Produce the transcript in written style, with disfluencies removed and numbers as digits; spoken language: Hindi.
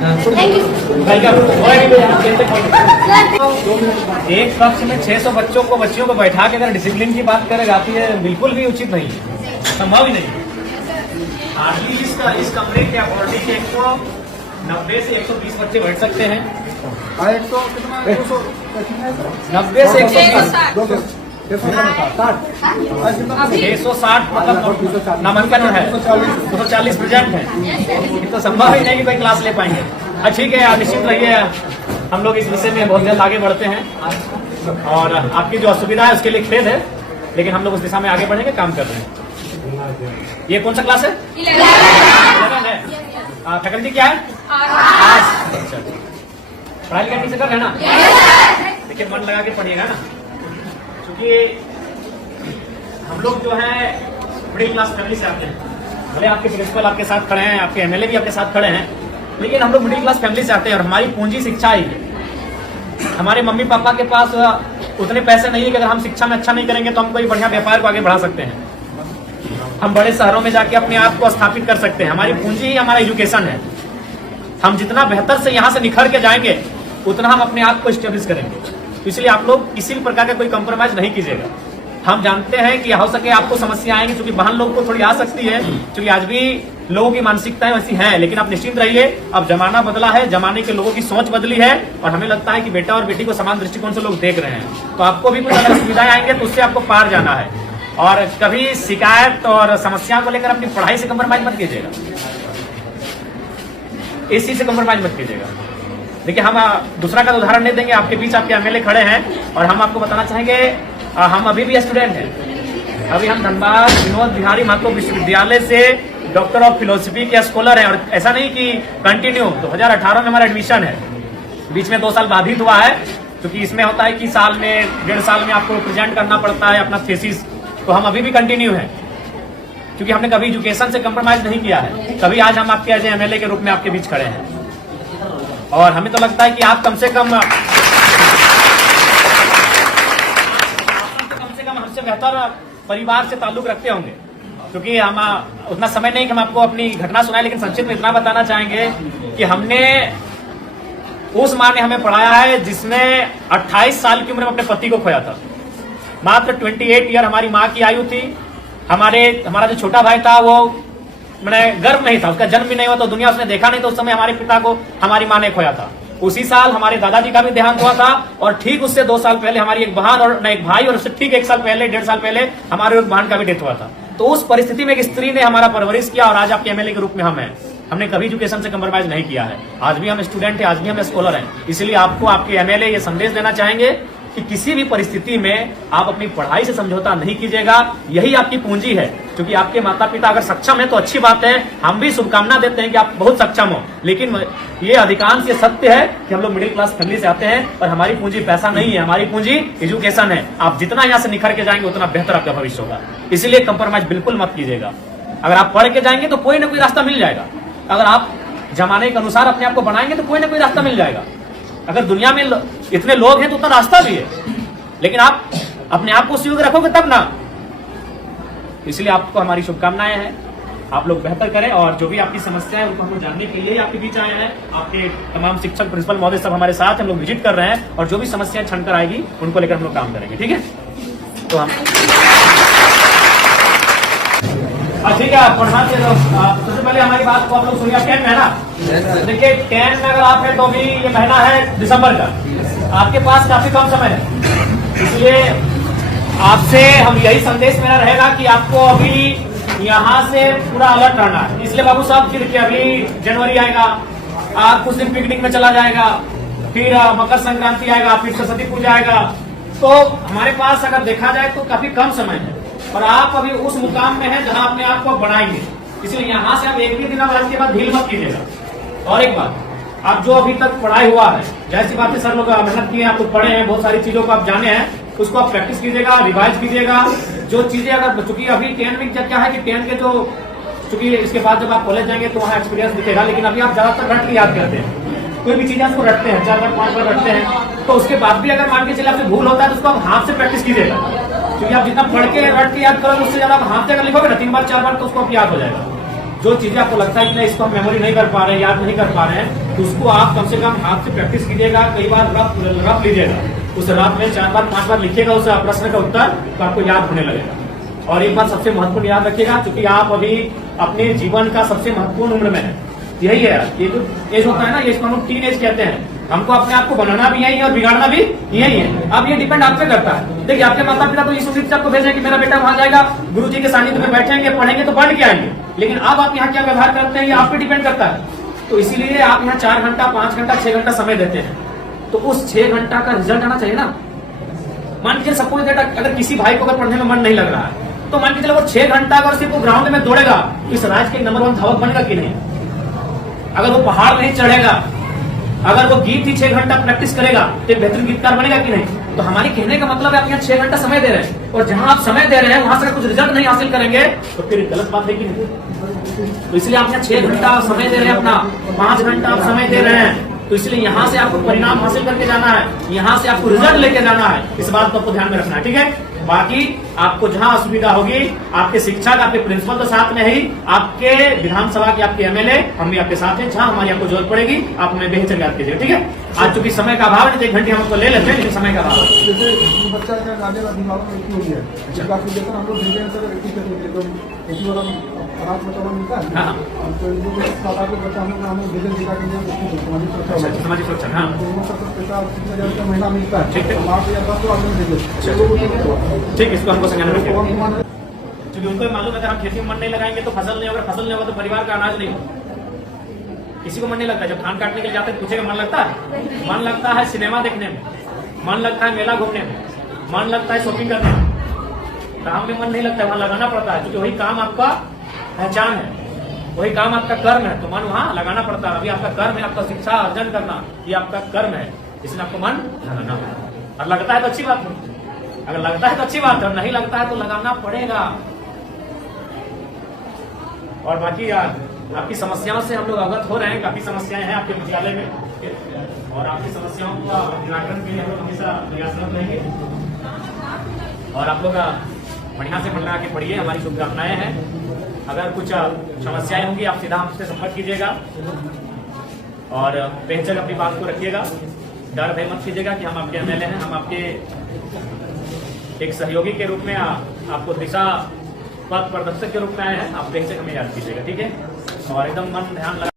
एक कक्ष में 600 बच्चियों को बैठा के अगर डिसिप्लिन की बात करें जाती है, बिल्कुल भी उचित नहीं है, संभव ही नहीं। हार्डली इस कमरे के अकॉर्डिंग 190 से 120 बच्चे बैठ सकते हैं। 90 से 120 660 मतलब नामांकन है, 240 प्रेजेंट है, तो संभव ही नहीं कि कोई क्लास ले पाएंगे। ठीक है, आप निश्चित रहिए, हम लोग इस विषय में बहुत जल्द आगे बढ़ते हैं और आपकी जो असुविधा है उसके लिए खेद है, लेकिन हम लोग उस दिशा में आगे बढ़ेंगे, काम कर रहे हैं। ये कौन सा क्लास है? 11 है। फैकल्टी क्या है? आर्ट्स। पढ़ाई लिखाई ठीक से कर रहे हैं ना? देखिए, मन लगा के पढ़िएगा ना, क्योंकि हम लोग जो है मिडिल क्लास फैमिली से आते हैं। भले आपके प्रिंसिपल आपके साथ खड़े हैं, आपके एमएलए भी आपके साथ खड़े हैं, लेकिन हम लोग मिडिल क्लास फैमिली से आते हैं और हमारी पूंजी शिक्षा ही है। हमारे मम्मी पापा के पास उतने पैसे नहीं है कि अगर हम शिक्षा में अच्छा नहीं करेंगे तो हम कोई बढ़िया व्यापार को आगे बढ़ा सकते हैं, हम बड़े शहरों में जाके अपने आप को स्थापित कर सकते हैं। हमारी पूंजी ही हमारा एजुकेशन है। हम जितना बेहतर से यहाँ से निखर के जाएंगे उतना हम अपने आप को स्टेब्लिश करेंगे। इसलिए आप लोग किसी भी प्रकार का कोई कंप्रोमाइज नहीं कीजिएगा। हम जानते हैं कि हो सके आपको समस्या आएंगी, क्योंकि बहन लोगों को थोड़ी आ सकती है, क्योंकि आज भी लोगों की मानसिकताएं वैसी हैं, लेकिन आप निश्चिंत रहिए, अब जमाना बदला है, जमाने के लोगों की सोच बदली है और हमें लगता है कि बेटा और बेटी को समान दृष्टिकोण से लोग देख रहे हैं। तो आपको भी कुछ अगर सुविधाएं आएंगे तो उससे आपको पार जाना है, और कभी शिकायत और समस्या को लेकर अपनी पढ़ाई से कंप्रोमाइज मत कीजिएगा, इस चीज से कंप्रोमाइज मत कीजिएगा। देखिए, हम दूसरा का उदाहरण नहीं देंगे, आपके बीच आपके एमएलए खड़े हैं और हम आपको बताना चाहेंगे, हम अभी भी स्टूडेंट हैं। अभी हम धनबाद विनोद बिहारी महतो विश्वविद्यालय से डॉक्टर ऑफ फिलोसफी के स्कॉलर हैं, और ऐसा नहीं कि कंटिन्यू 2018 में हमारा एडमिशन है, बीच में 2 साल बाधित हुआ है, क्योंकि इसमें होता है कि साल में 1.5 साल में आपको प्रेजेंट करना पड़ता है अपना थीसिस। तो हम अभी भी कंटिन्यू हैं, क्योंकि हमने कभी एजुकेशन से कंप्रोमाइज नहीं किया है। कभी आज हम आपके एज एमएलए के रूप में आपके बीच खड़े हैं, और हमें तो लगता है कि आप कम से कम हमसे बेहतर परिवार से ताल्लुक रखते होंगे, क्योंकि हम उतना समय नहीं कि हम आपको अपनी घटना सुनाए, लेकिन संक्षिप्त में इतना बताना चाहेंगे कि हमने उस माँ ने हमें पढ़ाया है जिसमें 28 साल की उम्र में अपने पति को खोया था। मात्र 28 ईयर हमारी माँ की आयु थी। हमारा जो छोटा भाई था वो मैंने गर्भ नहीं था, उसका जन्म भी नहीं हुआ, तो दुनिया उसने देखा नहीं, तो उस समय हमारे पिता को हमारी माँ ने खोया था। उसी साल हमारे दादाजी का भी देहांत हुआ था, और ठीक उससे 2 साल पहले हमारी एक बहन और एक भाई, और उससे ठीक 1 साल पहले 1.5 साल पहले हमारे एक बहन का भी डेथ हुआ था। तो उस परिस्थिति में एक स्त्री ने हमारा परवरिश किया, और आज आपके एमएलए के रूप में हम हैं। हमने कभी एजुकेशन से कंप्रोमाइज नहीं किया है। आज भी हम स्टूडेंट हैं, आज भी हम स्कॉलर हैं। इसलिए आपको आपके एमएलए ये संदेश देना चाहेंगे कि किसी भी परिस्थिति में आप अपनी पढ़ाई से समझौता नहीं कीजिएगा। यही आपकी पूंजी है, क्योंकि आपके माता पिता अगर सक्षम है तो अच्छी बात है, हम भी शुभकामना देते हैं कि आप बहुत सक्षम हो, लेकिन ये अधिकांश ये सत्य है कि हम लोग मिडिल क्लास फैमिली से आते हैं और हमारी पूंजी पैसा नहीं है, हमारी पूंजी एजुकेशन है। आप जितना यहाँ से निखर के जाएंगे उतना बेहतर आपका भविष्य होगा। इसलिए कंप्रोमाइज बिल्कुल मत कीजिएगा। अगर आप पढ़ के जाएंगे तो कोई ना कोई रास्ता मिल जाएगा। अगर आप जमाने के अनुसार अपने आप को बनाएंगे तो कोई ना कोई रास्ता मिल जाएगा। अगर दुनिया में इतने लोग हैं तो उतना रास्ता भी है, लेकिन आप अपने आप को उस योग्य रखोगे तब ना। इसलिए आपको हमारी शुभकामनाएं हैं, आप लोग बेहतर करें, और जो भी आपकी समस्या है उनको हम जानने के लिए आपके बीच आए हैं। आपके तमाम शिक्षक प्रिंसिपल महोदय सब हमारे साथ हम लोग विजिट कर रहे हैं, और जो भी समस्याएं छनकर आएगी उनको लेकर हम लोग काम करेंगे। ठीक है, तो हम ठीक है, पढ़ना चाहिए। सबसे पहले हमारी बात को आप लोग सुनिए। 10 महीना, देखिए 10 में अगर आप है तो अभी ये महीना है दिसंबर का, आपके पास काफी कम समय है। इसलिए आपसे हम यही संदेश मेरा रहेगा कि आपको अभी यहाँ से पूरा अलर्ट रहना है। इसलिए बाबू साहब, देखिए अभी जनवरी आएगा, आप कुछ दिन पिकनिक में चला जाएगा, फिर मकर संक्रांति आएगा, फिर सरस्वती पूजा आएगा, तो हमारे पास अगर देखा जाए तो काफी कम समय है, और आप अभी उस मुकाम में हैं जहां अपने आप को बढ़ाएंगे। इसलिए यहाँ से आप एक भी दिन और इसके बाद ढील मत कीजिएगा। और एक बात, आप जो अभी तक पढ़ाई हुआ है, जैसी बात है सर लोग मेहनत किए हैं, आप लोग पढ़े हैं, बहुत सारी चीजों को आप जाने हैं, उसको आप प्रैक्टिस कीजिएगा, रिवाइज कीजिएगा। जो चीजें अगर, चूंकि अभी 10 में क्या है कि 10 के जो, चूंकि इसके बाद जब आप कॉलेज जाएंगे तो वहाँ एक्सपीरियंस दिखेगा, लेकिन अभी आप ज्यादातर रट के याद करते हैं, कोई भी चीजें आपको रटते हैं, 4 बार 5 बार रटते हैं, तो उसके बाद भी अगर मान के चले आपसे भूल होता है तो उसको आप हाथ से प्रैक्टिस कीजिएगा, क्योंकि आप जितना पढ़ के रट के याद करोगे उससे ज्यादा आप हाथ से अगर लिखोगे ना 3 बार 4 बार तो उसको आप याद हो जाएगा। जो चीजें आपको लगता है कि इसको हम मेमोरी नहीं कर पा रहे हैं, याद नहीं कर पा रहे हैं, तो उसको आप कम से कम हाथ से प्रैक्टिस कीजिएगा, कई बार रफ लीजिएगा, उस रफ में 4 बार 5 बार लिखिएगा उस प्रश्न का उत्तर, तो आपको याद होने लगेगा। और एक बात सबसे महत्वपूर्ण याद रखिएगा, क्योंकि आप अभी अपने जीवन का सबसे महत्वपूर्ण उम्र में है, यही है ये जो एज होता है ना, ये इसको हम लोग टीन एज कहते हैं। हमको अपने आप को बनाना भी यही है और बिगाड़ना भी यही है। अब ये डिपेंड आप पे करता है। देखिए आपके माता पिता तो इस उम्मीद से आपको भेजें कि मेरा बेटा वहां जाएगा, गुरुजी के सानिध्य में बैठेंगे, पढ़ेंगे तो पढ़ के आएंगे, लेकिन अब आप यहाँ क्या व्यवहार करते हैं ये आप पे डिपेंड करता है। तो इसीलिए आप यहाँ 4 घंटा 5 घंटा 6 घंटा समय देते हैं, तो उस 6 घंटा का रिजल्ट आना चाहिए ना। मान लीजिए सपोज दैट अगर किसी भाई को अगर पढ़ने में मन नहीं लग रहा है, तो मान के चलो वो 6 घंटा अगर सिर्फ वो ग्राउंड में दौड़ेगा, इस राज्य के नंबर 1 धावक बनेगा कि नहीं? अगर वो पहाड़ नहीं चढ़ेगा, अगर वो गीत ही 6 घंटा प्रैक्टिस करेगा तो एक बेहतरीन गीतकार बनेगा कि नहीं? तो हमारे कहने का मतलब है आप यहाँ 6 घंटा समय दे रहे हैं, और जहां आप समय दे रहे हैं वहां से कुछ रिजल्ट नहीं हासिल करेंगे तो फिर गलत बात है कि नहीं? तो इसलिए आप यहाँ 6 घंटा समय दे रहे हैं, अपना 5 घंटा आप समय दे रहे हैं, तो इसलिए यहाँ से आपको परिणाम हासिल करके जाना है, यहाँ से आपको रिजल्ट लेके जाना है। इस बात को आपको ध्यान में रखना है, ठीक है? बाकी आपको जहां असुविधा होगी, आपके शिक्षक आपके प्रिंसिपल तो साथ में ही, आपके विधानसभा के आपके एमएलए हम भी आपके साथ हैं, जहां हमारी आपको जरूरत पड़ेगी आप हमें बेहतर याद कीजिए, ठीक है? आज चूंकि समय का अभाव है, 1 घंटे हम उसको ले लेते हैं, लेकिन समय का अभाव है। जैसे बच्चा का गाने का दिमाग में इतनी हुई है, काफी जैसे हम लोग भेजे हैं सर, इसी वाला अनाज मतलब मिलता है। हाँ तो जो सादा के बच्चा हम भेजे दिखा के सामाजिक सुरक्षा, हाँ पैसा 30,000 का महीना मिलता है, ठीक है। 8,000 10 तो आदमी भेजे, ठीक, इसको हमको संज्ञान में रखिएगा, क्योंकि उनको मालूम है अगर हम खेती में मन नहीं लगाएंगे तो फसल नहीं होगा, फसल नहीं होगा तो परिवार का अनाज नहीं होगा। किसी को मन नहीं लगता, जब धान काटने के लिए जाते हैं पूछेगा मन लगता है? मन लगता है सिनेमा देखने में, मन लगता है मेला घूमने में, मन लगता है शॉपिंग करने में। काम में मन नहीं लगता है, वहां लगाना पड़ता है, क्योंकि वही काम आपका पहचान है, वही काम आपका कर्म है, तो मन वहां लगाना पड़ता है। अभी आपका कर्म है आपका शिक्षा अर्जन करना, ये आपका कर्म है, इसलिए आपको मन लगाना है। और लगता है तो अच्छी बात है, अगर लगता है तो अच्छी बात है, और नहीं लगता है तो लगाना पड़ेगा। और बाकी आपकी समस्याओं से हम लोग अवगत हो रहे हैं, काफी समस्याएं हैं आपके विद्यालय में, और आपकी समस्याओं का निराकरण के लिए हम लोग हमेशा प्रयासरत रहेंगे। और आप लोग बढ़िया से मन लगा के पढ़िए, हमारी शुभकामनाएं हैं। अगर कुछ समस्याएं होंगी आप सीधा हमसे संपर्क कीजिएगा, और बेहिचक अपनी बात को रखिएगा, डर भय मत कीजिएगा कि हम आपके एमएलए हैं, हम आपके एक सहयोगी के रूप में आपको दिशा पथ प्रदर्शक के रूप में आए हैं। आप बेहिचक हमें याद कीजिएगा, ठीक है? और एकदम मन ध्यान लगा